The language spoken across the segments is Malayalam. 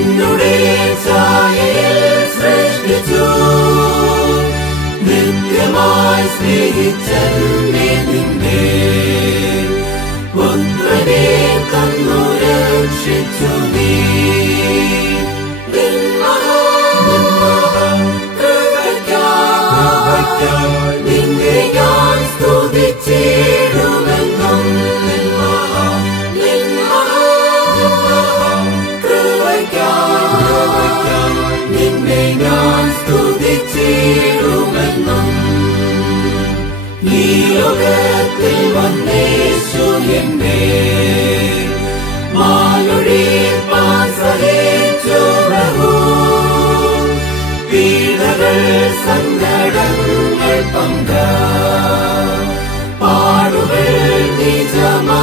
നിന്നുടെ ഛായയിൽ സൃഷ്ടിച്ചു നിത്യമായി സ്നേഹിച്ചെന്നെ നിന്നെ പുത്രനെ തന്നു രക്ഷിച്ചു നീ നിന്നെ ഞാൻ സ്തുതിച്ചിടുമെന്നും നിന്നെ ഞാൻ സ്തുതിച്ചിടുമെന്നും ഈ ലോകത്തിൽ വന്നേശു എന്നെ മാലൊഴിപ്പാൻ സഹിച്ചു പ്രഭു പീഡകൾ സങ്കടങ്ങൾ പങ്ക പാടുകൾ നിജമരണവും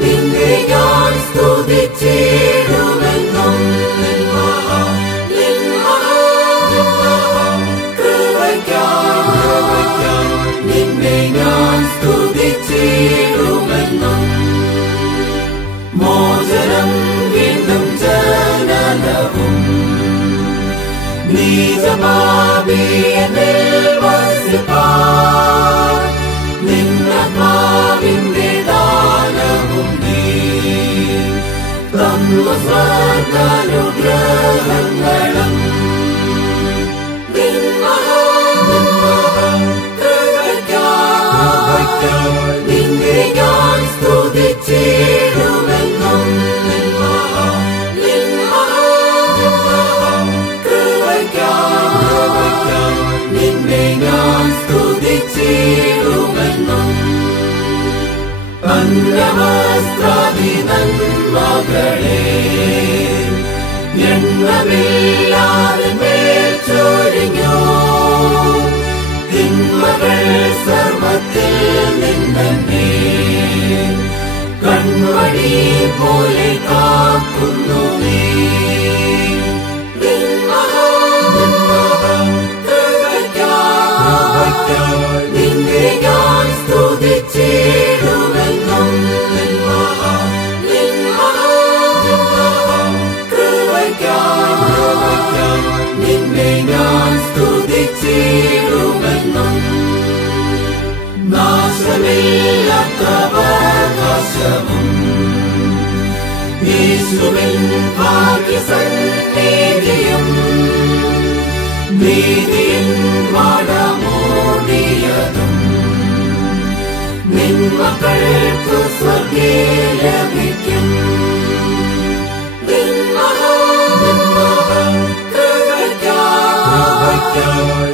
നിന്നെ ഞാൻ സ്തുതിച്ചിടുമെന്നും നിന്നെ ഞാൻ സ്തുതിച്ചിടുമെന്നും മോചനം വീണ്ടും ജനനവും നീജപാപിയനിൽ വസിപ്പാൻ നിന്നാത്മാവിന്റെ ദാനവും നീ തന്നു സ്വർഗ്ഗാനുഗ്രഹങ്ങളും നിന്നെ ഞാൻ സ്തുതിച്ചിടുമെന്നും നിന്നെ ഞാൻ സ്തുതിച്ചിടുമെന്നും അന്യവസ്ത്രാദിനൻ മകളെ എണ്ണമില്ലാതെ മേൽ ചൊരിഞ്ഞു തിന്മകൾ സർവത്തിൽ നിന്നെ കൺവഴി പോലെ കാക്കുന്നു നീ നിന്നെ ഞാൻ സ്തുതിച്ചിടുമെന്നും നിന്നെ ഞാൻ സ്തുതിച്ചിടുമെന്നും നാശമില്ലാത്ത അവകാശവും യേശുവിൻ ഭാഗ്യസന്നിധിയും നീതിയിൻ മടമോടിയതും നിൻ മക്കൾക്കു സ്വർഗ്ഗേ ലഭിക്കും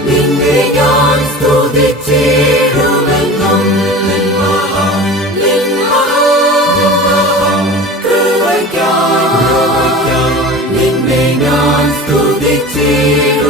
നിന്നെ ഞാൻ സ്തുതിച്ചിടുമെന്നും നിന്നെ ഞാൻ സ്തുതിച്ചിടുമെന്നും